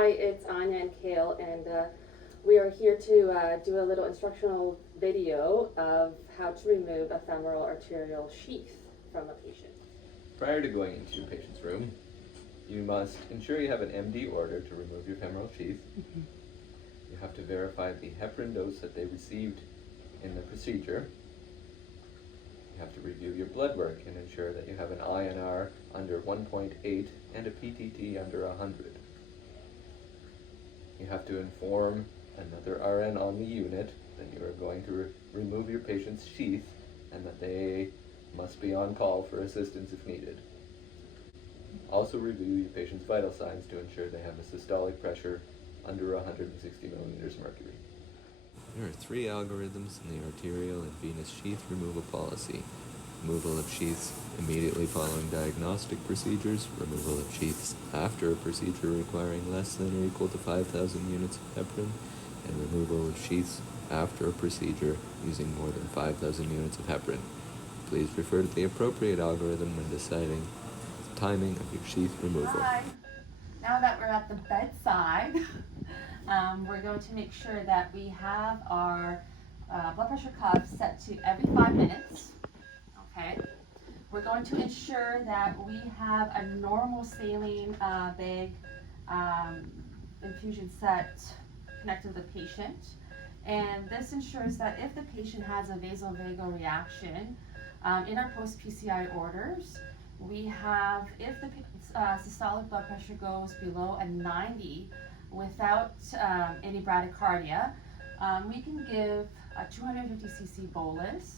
Hi, it's Anya and Kale, and we are here to do a little instructional video of how to remove a femoral arterial sheath from a patient. Prior to going into your patient's room, you must ensure you have an MD order to remove your femoral sheath. You have to verify the heparin dose that they received in the procedure. You have to review your blood work and ensure that you have an INR under 1.8 and a PTT under 100. You have to inform another RN on the unit that you are going to remove your patient's sheath and that they must be on call for assistance if needed. Also review your patient's vital signs to ensure they have a systolic pressure under 160 millimeters mercury. There are 3 algorithms in the arterial and venous sheath removal policy. Removal of sheaths immediately following diagnostic procedures, removal of sheaths after a procedure requiring less than or equal to 5,000 units of heparin, and removal of sheaths after a procedure using more than 5,000 units of heparin. Please refer to the appropriate algorithm when deciding the timing of your sheath removal. Hi. Now that we're at the bedside, we're going to make sure that we have our blood pressure cuff set to every 5 minutes. Okay. We're going to ensure that we have a normal saline bag infusion set connected to the patient. And this ensures that if the patient has a vasovagal reaction, in our post-PCI orders, we have, if the systolic blood pressure goes below a 90 without any bradycardia, we can give a 250 cc bolus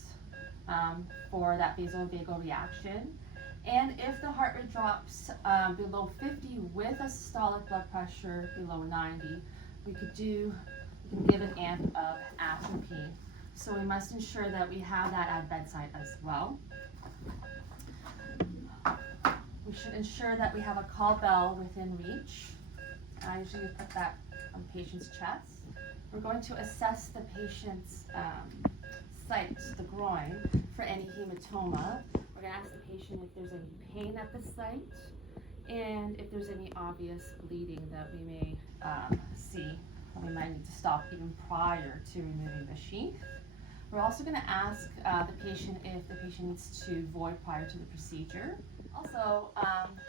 for that vasovagal reaction. And if the heart rate drops below 50 with a systolic blood pressure below 90, we can give an amp of atropine. So we must ensure that we have that at bedside as well. We should ensure that we have a call bell within reach. I usually put that on the patient's chest. We're going to assess the patient's site, the groin, for any hematoma. We're going to ask the patient if there's any pain at the site and if there's any obvious bleeding that we may see. We might need to stop even prior to removing the sheath. We're also going to ask the patient if the patient needs to void prior to the procedure. Also,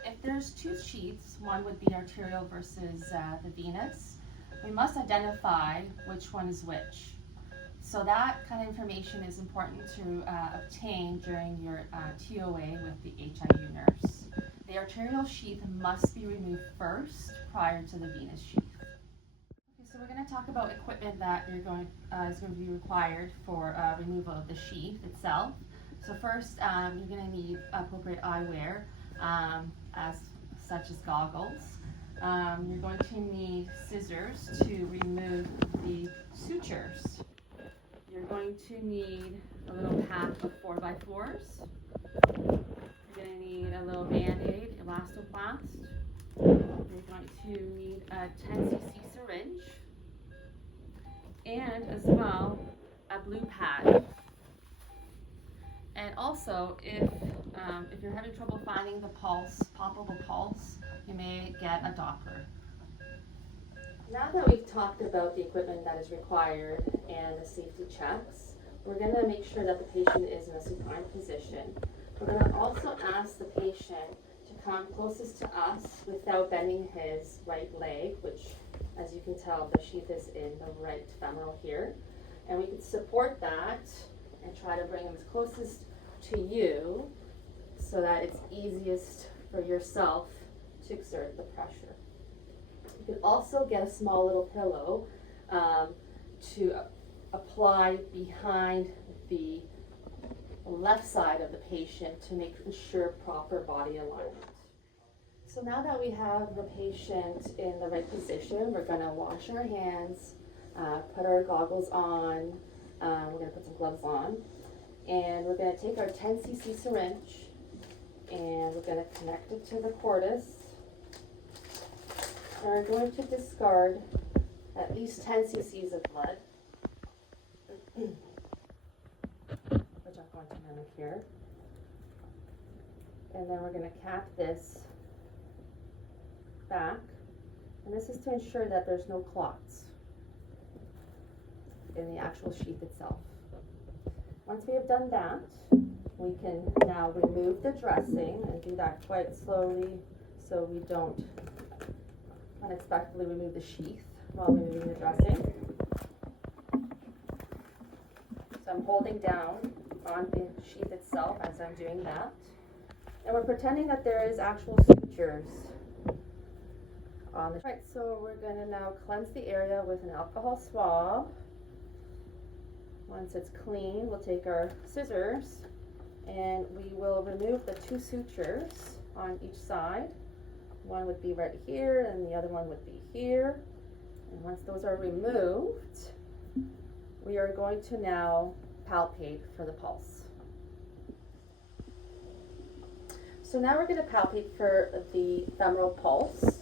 if there's 2 sheaths, one would be arterial versus the venous, we must identify which one is which. So that kind of information is important to obtain during your TOA with the HIU nurse. The arterial sheath must be removed first prior to the venous sheath. So we're going to talk about equipment that is going to be required for removal of the sheath itself. So first, you're going to need appropriate eyewear, such as goggles. You're going to need scissors to remove the sutures. You're going to need a little pack of 4x4s. You're going to need a little Band-Aid, elastoplast. You're going to need a 10 cc syringe. And as well, a blue pad. And also, if you're having trouble finding the pulse, palpable pulse, you may get a Doppler. Now that we've talked about the equipment that is required and the safety checks, we're going to make sure that the patient is in a supine position. We're going to also ask the patient to come closest to us without bending his right leg, which, as you can tell, the sheath is in the right femoral here. And we can support that and try to bring him as closest to you so that it's easiest for yourself to exert the pressure. You can also get a small little pillow to apply behind the left side of the patient to make ensure proper body alignment. So now that we have the patient in the right position, we're going to wash our hands, put our goggles on, we're going to put some gloves on, and we're going to take our 10 cc syringe and we're going to connect it to the cordis. And we're going to discard at least 10 cc's of blood, which I'm going to mimic here. And then we're going to cap this back, and And this is to ensure that there's no clots in the actual sheath itself. Once we have done that, we can now remove the dressing and do that quite slowly so we don't unexpectedly remove the sheath while removing the dressing. So I'm holding down on the sheath itself as I'm doing that. And we're pretending that there is actual sutures on the. Right, so we're going to now cleanse the area with an alcohol swab. Once it's clean, we'll take our scissors and we will remove the 2 sutures on each side. One would be right here and the other one would be here. And once those are removed, we are going to now palpate for the pulse. So now we're going to palpate for the femoral pulse.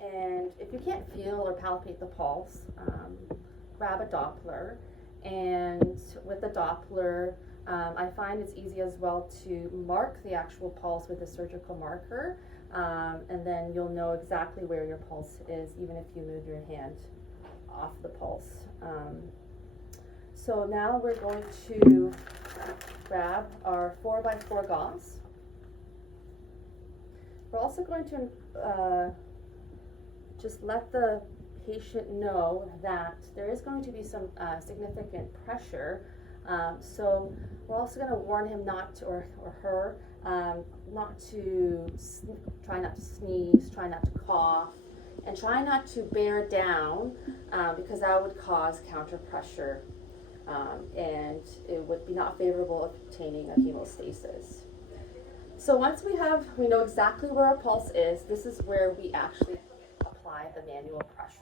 And if you can't feel or palpate the pulse, grab a Doppler. And with the Doppler, I find it's easy as well to mark the actual pulse with a surgical marker. And then you'll know exactly where your pulse is, even if you move your hand off the pulse. So now we're going to grab our 4x4 gauze. We're also going to just let the patient know that there is going to be some significant pressure. So we're also going to warn him not to, or her, not to try not to sneeze, try not to cough, and try not to bear down because that would cause counter pressure and it would be not favorable of obtaining a hemostasis. So once we know exactly where our pulse is, this is where we actually apply the manual pressure.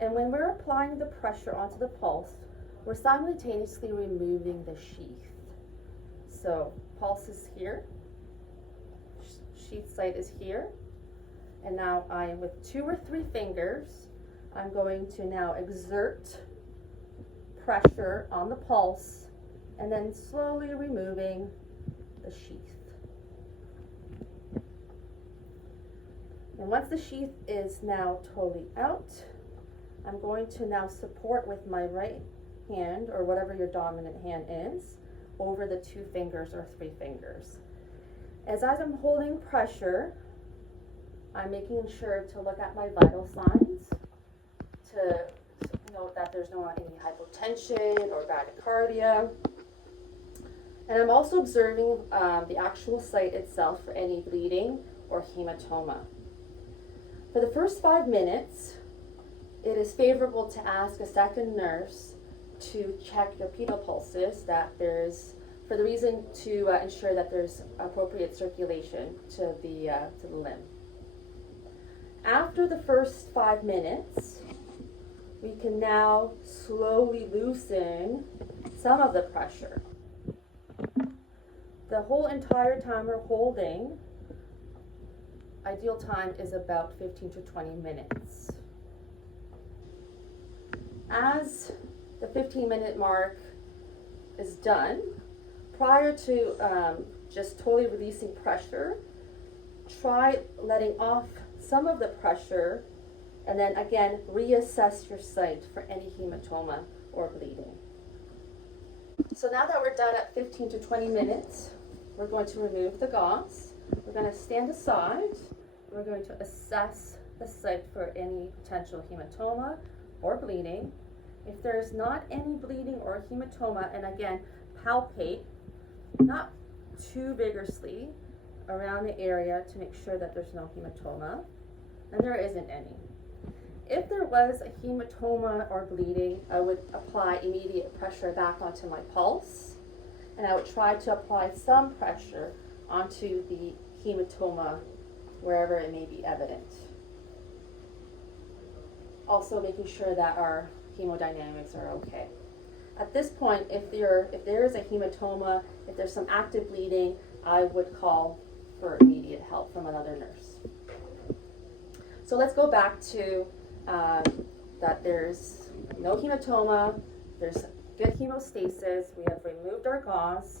And when we're applying the pressure onto the pulse, we're simultaneously removing the sheath. So pulse is here, sheath site is here, and now with 2 or 3 fingers, I'm going to now exert pressure on the pulse and then slowly removing the sheath. And once the sheath is now totally out, I'm going to now support with my right hand, or whatever your dominant hand is, over the 2 fingers or 3 fingers. As I'm holding pressure, I'm making sure to look at my vital signs to note that there's no any hypotension or bradycardia. And I'm also observing the actual site itself for any bleeding or hematoma. For the first 5 minutes, it is favorable to ask a second nurse to check your pedal pulses, for the reason to ensure that there's appropriate circulation to the limb. After the first 5 minutes, we can now slowly loosen some of the pressure. The whole entire time we're holding, ideal time is about 15 to 20 minutes. As the 15-minute mark is done, prior to just totally releasing pressure, try letting off some of the pressure and then again reassess your site for any hematoma or bleeding. So now that we're done at 15 to 20 minutes, we're going to remove the gauze. We're going to stand aside. We're going to assess the site for any potential hematoma or bleeding. If there's not any bleeding or hematoma, and again, palpate, not too vigorously, around the area to make sure that there's no hematoma, and there isn't any. If there was a hematoma or bleeding, I would apply immediate pressure back onto my pulse, and I would try to apply some pressure onto the hematoma wherever it may be evident. Also making sure that our hemodynamics are okay. At this point, if there is a hematoma, if there's some active bleeding, I would call for immediate help from another nurse. So let's go back to that there's no hematoma, there's good hemostasis, we have removed our gauze.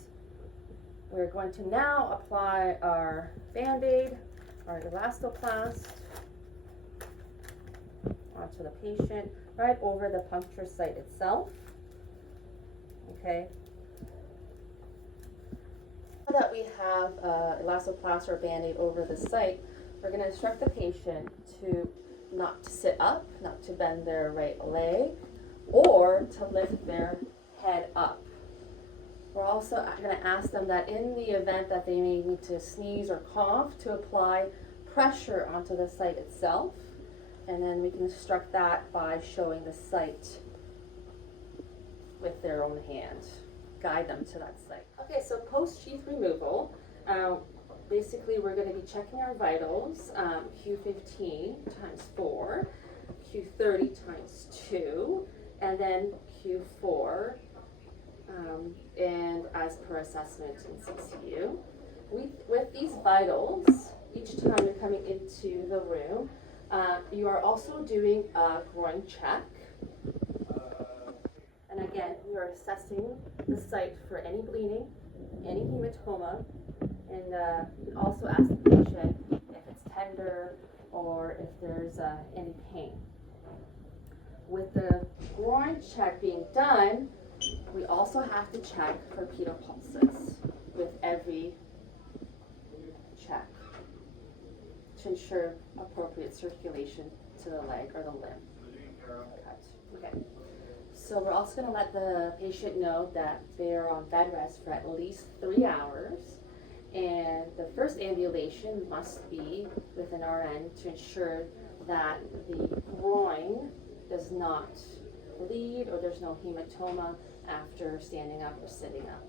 We're going to now apply our Band-Aid, our elastoplast. onto the patient, right over the puncture site itself. Okay. Now that we have elastoplast or Band-Aid over the site, we're going to instruct the patient to not to sit up, not to bend their right leg, or to lift their head up. We're also going to ask them that in the event that they may need to sneeze or cough, to apply pressure onto the site itself, and then we can instruct that by showing the site with their own hand. Guide them to that site. Okay, so post-sheath removal, basically we're going to be checking our vitals, Q15 times 4, Q30 times 2, and then Q4, and as per assessment in C-ICU. With these vitals, each time you're coming into the room, you are also doing a groin check. And again, we are assessing the site for any bleeding, any hematoma, and you also ask the patient if it's tender or if there's any pain. With the groin check being done, we also have to check for pedal pulses with every check to ensure appropriate circulation to the leg or the limb. Okay. So we're also going to let the patient know that they are on bed rest for at least 3 hours, and the first ambulation must be with an RN to ensure that the groin does not bleed or there's no hematoma after standing up or sitting up.